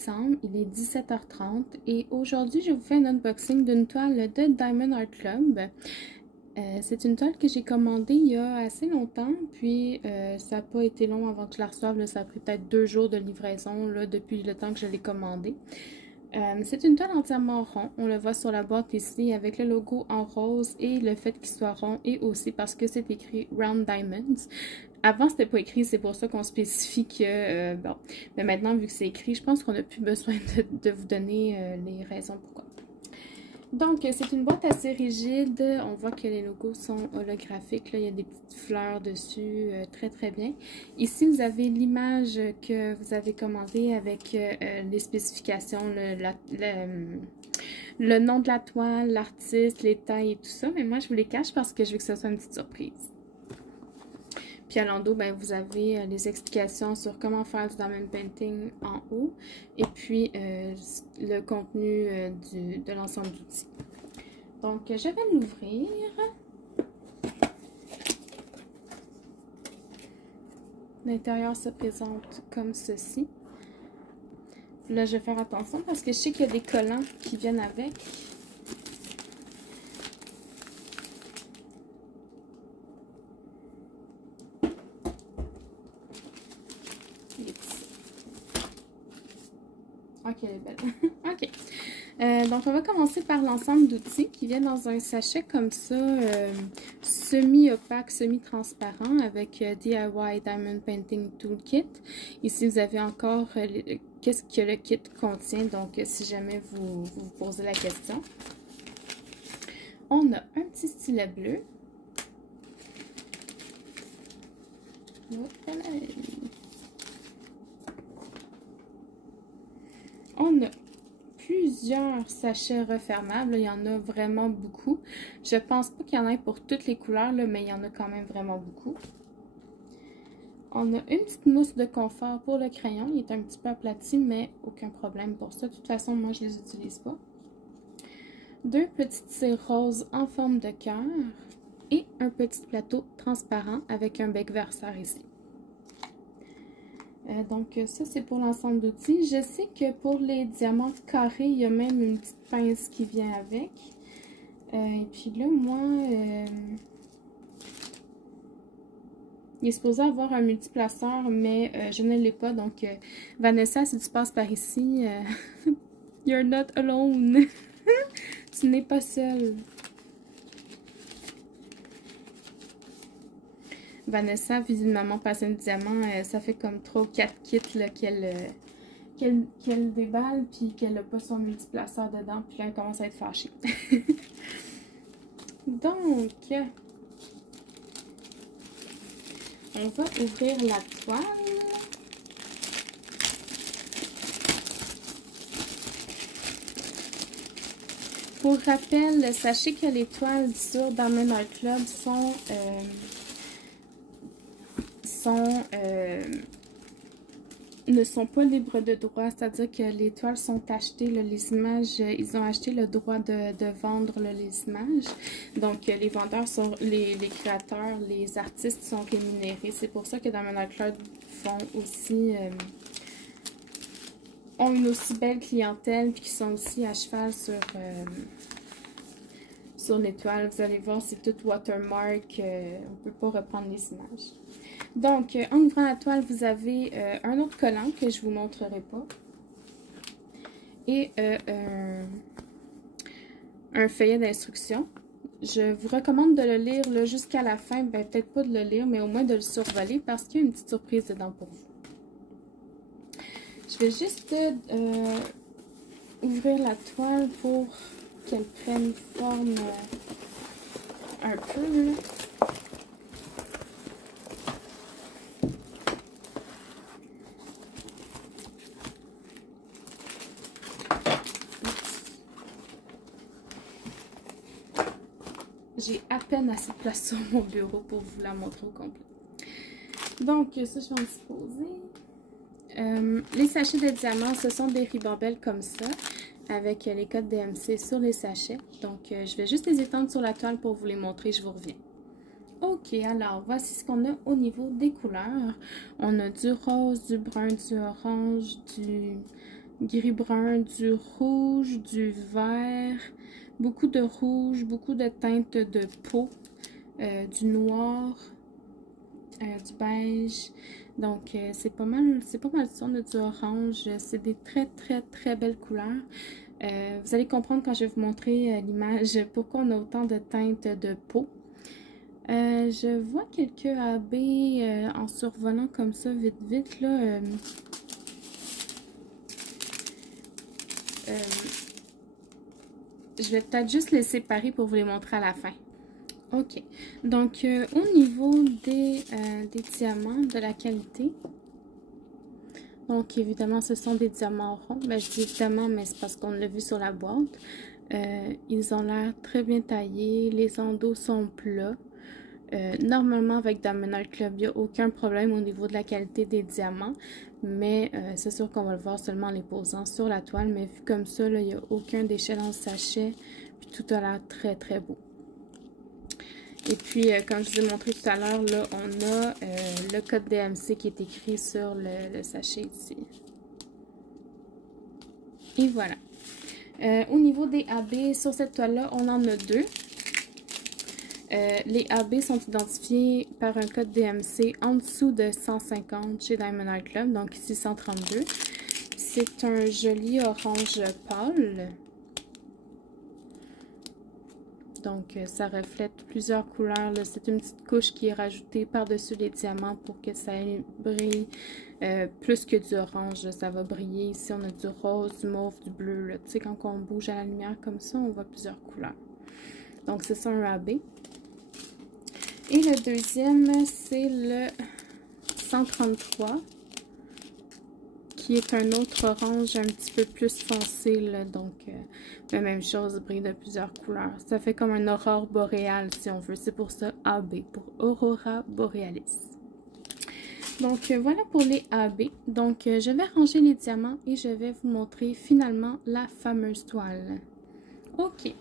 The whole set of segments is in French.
décembre, il est 17h30 et aujourd'hui je vous fais un unboxing d'une toile de Diamond Art Club. C'est une toile que j'ai commandée il y a assez longtemps, puis ça n'a pas été long avant que je la reçoive, là, ça a pris peut-être 2 jours de livraison là, depuis le temps que je l'ai commandée. C'est une toile entièrement rond, on le voit sur la boîte ici avec le logo en rose et le fait qu'il soit rond et aussi parce que c'est écrit Round Diamonds. Avant, c'était pas écrit, c'est pour ça qu'on spécifie que, bon, mais maintenant, vu que c'est écrit, je pense qu'on n'a plus besoin de vous donner les raisons pourquoi. Donc, c'est une boîte assez rigide. On voit que les logos sont holographiques. Là, il y a des petites fleurs dessus, très très bien. Ici, vous avez l'image que vous avez commandée avec les spécifications, le nom de la toile, l'artiste, les tailles et tout ça. Mais moi, je vous les cache parce que je veux que ce soit une petite surprise. Puis à l'endos, ben, vous avez les explications sur comment faire du diamond painting en haut et puis le contenu de l'ensemble d'outils. Donc, je vais l'ouvrir. L'intérieur se présente comme ceci. Là, je vais faire attention parce que je sais qu'il y a des collants qui viennent avec. Ok, elle est belle. Ok. Donc, on va commencer par l'ensemble d'outils qui viennent dans un sachet comme ça, semi-opaque, semi-transparent avec DIY Diamond Painting Toolkit. Ici, vous avez encore qu'est-ce que le kit contient, donc si jamais vous posez la question. On a un petit stylet bleu. On a plusieurs sachets refermables. Il y en a vraiment beaucoup. Je pense pas qu'il y en ait pour toutes les couleurs, là, mais il y en a quand même vraiment beaucoup. On a une petite mousse de confort pour le crayon. Il est un petit peu aplati, mais aucun problème pour ça. De toute façon, moi, je les utilise pas. 2 petites cires roses en forme de cœur et un petit plateau transparent avec un bec verseur ici. Donc ça, c'est pour l'ensemble d'outils. Je sais que pour les diamants carrés, il y a même une petite pince qui vient avec. Et puis là, moi, il est supposé avoir un multiplaceur, mais je ne l'ai pas. Donc, Vanessa, si tu passes par ici, you're not alone. Tu n'es pas seule. Vanessa, visiblement, passionne de diamant, ça fait comme 3 ou 4 kits qu'elle déballe, puis qu'elle n'a pas son multiplaceur dedans, puis elle commence à être fâchée. Donc, on va ouvrir la toile. Pour rappel, sachez que les toiles sur Diamond Art Club ne sont pas libres de droit, c'est-à-dire que les toiles sont achetées, les images, ils ont acheté le droit de vendre les images. Donc, les vendeurs sont les créateurs, les artistes sont rémunérés. C'est pour ça que Diamond Art Club ont une aussi belle clientèle, puis qui sont aussi à cheval sur les toiles. Vous allez voir, c'est tout watermark, on ne peut pas reprendre les images. Donc, en ouvrant la toile, vous avez un autre collant que je ne vous montrerai pas. Et un feuillet d'instructions. Je vous recommande de le lire jusqu'à la fin. Ben, peut-être pas de le lire, mais au moins de le survoler parce qu'il y a une petite surprise dedans pour vous. Je vais juste ouvrir la toile pour qu'elle prenne forme un peu, là. J'ai à peine assez de place sur mon bureau pour vous la montrer au complet. Donc, ça, je vais en disposer. Les sachets de diamants, ce sont des ribambelles comme ça, avec les codes DMC sur les sachets. Donc, je vais juste les étendre sur la toile pour vous les montrer, je vous reviens. Ok, alors, voici ce qu'on a au niveau des couleurs. On a du rose, du brun, du orange, gris-brun, du rouge, du vert, beaucoup de rouge, beaucoup de teintes de peau, du noir, du beige. Donc, c'est pas mal ça, on a du orange. C'est des très belles couleurs. Vous allez comprendre quand je vais vous montrer l'image pourquoi on a autant de teintes de peau. Je vois quelques AB en survolant comme ça vite là. Je vais peut-être juste les séparer pour vous les montrer à la fin. Ok, donc au niveau des diamants, de la qualité, donc évidemment ce sont des diamants ronds, ben, je dis évidemment mais c'est parce qu'on l'a vu sur la boîte, ils ont l'air très bien taillés, les endos sont plats, normalement avec Diamond Art Club il n'y a aucun problème au niveau de la qualité des diamants, mais c'est sûr qu'on va le voir seulement en les posant sur la toile, mais vu comme ça, là, il n'y a aucun déchet dans le sachet, puis tout a l'air très beau. Et puis, comme je vous ai montré tout à l'heure, là, on a le code DMC qui est écrit sur le sachet ici. Et voilà. Au niveau des AB, sur cette toile-là, on en a deux. Les AB sont identifiés par un code DMC en dessous de 150 chez Diamond Art Club, donc ici 132. C'est un joli orange pâle. Donc, ça reflète plusieurs couleurs. C'est une petite couche qui est rajoutée par-dessus les diamants pour que ça brille plus que du orange. Là, ça va briller. Ici, on a du rose, du mauve, du bleu. Tu sais, quand on bouge à la lumière comme ça, on voit plusieurs couleurs. Donc, c'est ça un AB. Et le deuxième, c'est le 133. Qui est un autre orange un petit peu plus foncé, là, donc la même chose, brille de plusieurs couleurs. Ça fait comme un aurore boréale si on veut, c'est pour ça AB, pour Aurora Borealis. Donc voilà pour les AB. Donc je vais ranger les diamants et je vais vous montrer finalement la fameuse toile. Ok.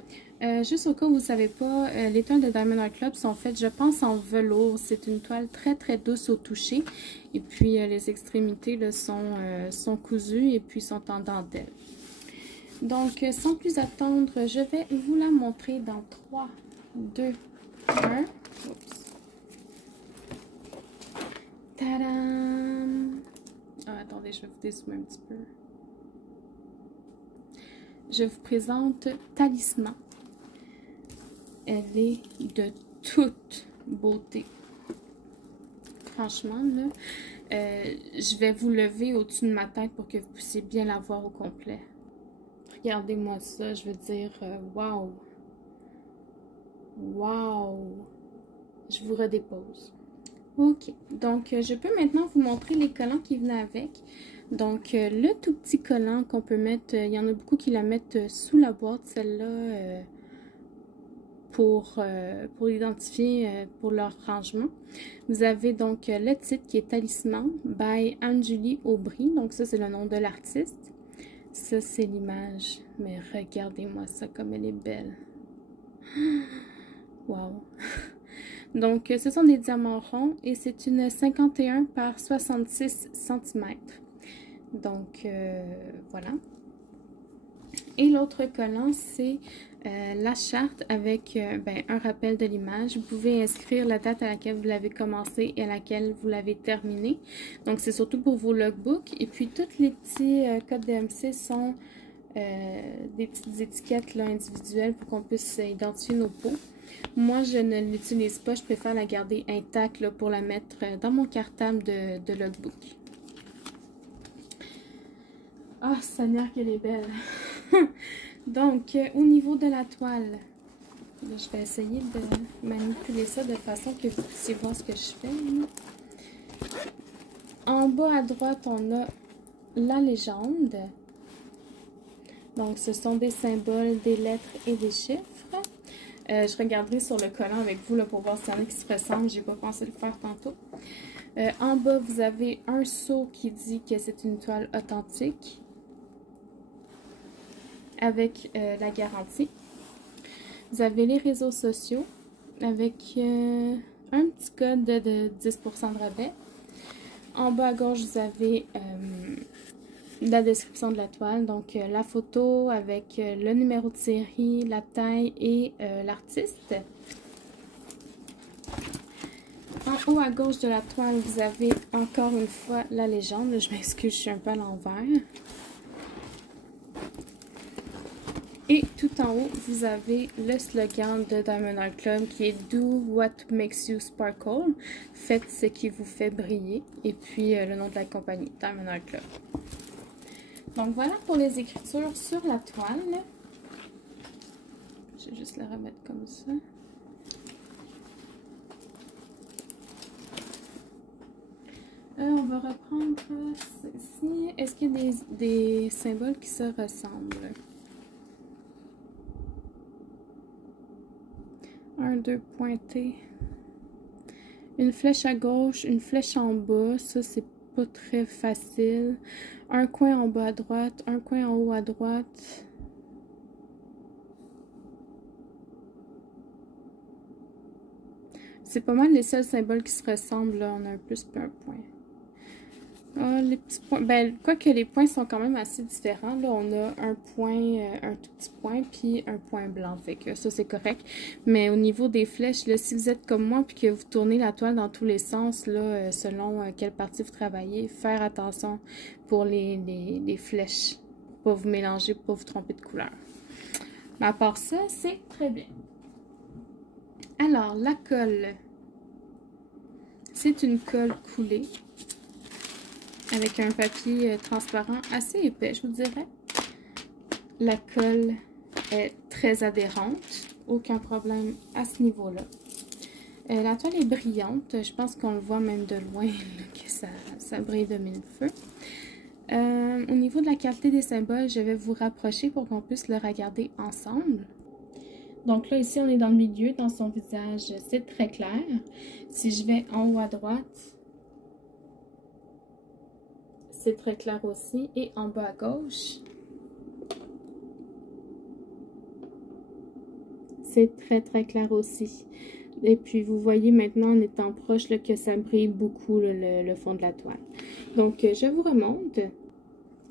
Juste au cas où vous ne savez pas, les toiles de Diamond Art Club sont faites, je pense, en velours. C'est une toile très douce au toucher. Et puis, les extrémités là, sont cousues et puis sont en dentelle. Donc, sans plus attendre, je vais vous la montrer dans 3, 2, 1. Oups. Tadam! Ah, attendez, je vais vous dézoomer un petit peu. Je vous présente Talisman. Elle est de toute beauté. Franchement, là, je vais vous lever au-dessus de ma tête pour que vous puissiez bien la voir au complet. Regardez-moi ça, je veux dire, wow! Wow! Je vous redépose. Ok, donc je peux maintenant vous montrer les collants qui venaient avec. Donc, le tout petit collant qu'on peut mettre, il y en a beaucoup qui la mettent sous la boîte, celle-là... pour l'identifier pour leur rangement. Vous avez donc le titre qui est Talisman by Anne-Julie Aubry. Donc ça, c'est le nom de l'artiste. Ça, c'est l'image. Mais regardez-moi ça comme elle est belle. Wow! Donc, ce sont des diamants ronds et c'est une 51 par 66 cm. Donc, voilà. Et l'autre collant, c'est la charte avec un rappel de l'image. Vous pouvez inscrire la date à laquelle vous l'avez commencé et à laquelle vous l'avez terminé. Donc, c'est surtout pour vos logbooks. Et puis, tous les petits codes DMC sont des petites étiquettes là, individuelles pour qu'on puisse identifier nos pots. Moi, je ne l'utilise pas. Je préfère la garder intacte là, pour la mettre dans mon cartable de logbook. Ah, Seigneur, qu'elle est belle! Donc, au niveau de la toile, je vais essayer de manipuler ça de façon que vous puissiez voir ce que je fais. En bas à droite, on a la légende. Donc, ce sont des symboles, des lettres et des chiffres. Je regarderai sur le collant avec vous là, pour voir s'il y en a qui se ressemblent. J'ai pas pensé le faire tantôt. En bas, vous avez un sceau qui dit que c'est une toile authentique, avec la garantie. Vous avez les réseaux sociaux avec un petit code de 10% de rabais. En bas à gauche, vous avez la description de la toile. Donc, la photo avec le numéro de série, la taille et l'artiste. En haut à gauche de la toile, vous avez encore une fois la légende. Je m'excuse, je suis un peu à l'envers. Et tout en haut, vous avez le slogan de Diamond Art Club qui est Do what makes you sparkle. Faites ce qui vous fait briller. Et puis le nom de la compagnie, Diamond Art Club. Donc voilà pour les écritures sur la toile. Je vais juste la remettre comme ça. On va reprendre ceci. Est-ce qu'il y a des symboles qui se ressemblent? 1, 2 pointés. Une flèche à gauche, une flèche en bas. Ça, c'est pas très facile. Un coin en bas à droite, un coin en haut à droite. C'est pas mal les seuls symboles qui se ressemblent. Là, on a un plus puis un point. Ah, les petits points. Ben, quoique les points sont quand même assez différents. Là, on a un point, un tout petit point, puis un point blanc. Fait que ça, c'est correct. Mais au niveau des flèches, là, si vous êtes comme moi, puis que vous tournez la toile dans tous les sens, là, selon quelle partie vous travaillez, faire attention pour les flèches. Pour pas vous mélanger, pour pas vous tromper de couleur. Mais à part ça, c'est très bien. Alors, la colle. C'est une colle coulée. Avec un papier transparent assez épais, je vous dirais. La colle est très adhérente. Aucun problème à ce niveau-là. La toile est brillante. Je pense qu'on le voit même de loin là, que ça brille de mille feux. Au niveau de la qualité des symboles, je vais vous rapprocher pour qu'on puisse le regarder ensemble. Donc là, ici, on est dans le milieu. Dans son visage, c'est très clair. Si je vais en haut à droite... c'est très clair aussi. Et en bas à gauche, c'est très très clair aussi. Et puis vous voyez maintenant en étant proche là, que ça brille beaucoup là, le fond de la toile. Donc je vous remonte.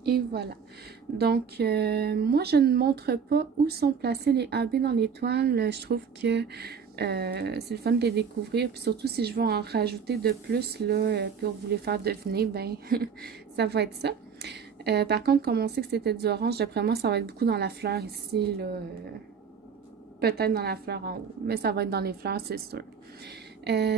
Et voilà. Donc moi je ne montre pas où sont placés les AB dans les toiles. Je trouve que c'est le fun de les découvrir, puis surtout si je veux en rajouter de plus là, pour vous les faire deviner, ben ça va être ça. Par contre, comme on sait que c'était du orange, d'après moi, ça va être beaucoup dans la fleur ici, là. Peut-être dans la fleur en haut, mais ça va être dans les fleurs, c'est sûr.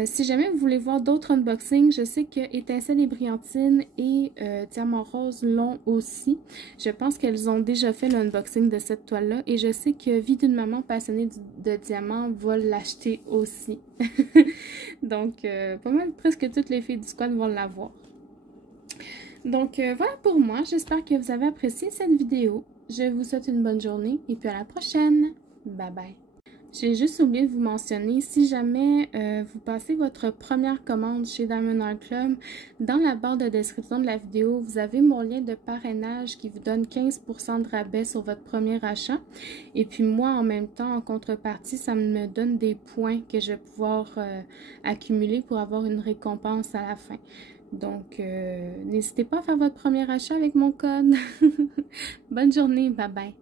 Si jamais vous voulez voir d'autres unboxings, je sais que Étincelle et Brillantine et Diamant Rose l'ont aussi. Je pense qu'elles ont déjà fait l'unboxing de cette toile-là. Et je sais que Vie d'une maman passionnée de diamants va l'acheter aussi. Donc, pas mal, presque toutes les filles du squad vont l'avoir. Donc, voilà pour moi. J'espère que vous avez apprécié cette vidéo. Je vous souhaite une bonne journée et puis à la prochaine. Bye bye. J'ai juste oublié de vous mentionner, si jamais vous passez votre première commande chez Diamond Art Club, dans la barre de description de la vidéo, vous avez mon lien de parrainage qui vous donne 15% de rabais sur votre premier achat. Et puis moi, en même temps, en contrepartie, ça me donne des points que je vais pouvoir accumuler pour avoir une récompense à la fin. Donc, n'hésitez pas à faire votre premier achat avec mon code. Bonne journée, bye bye.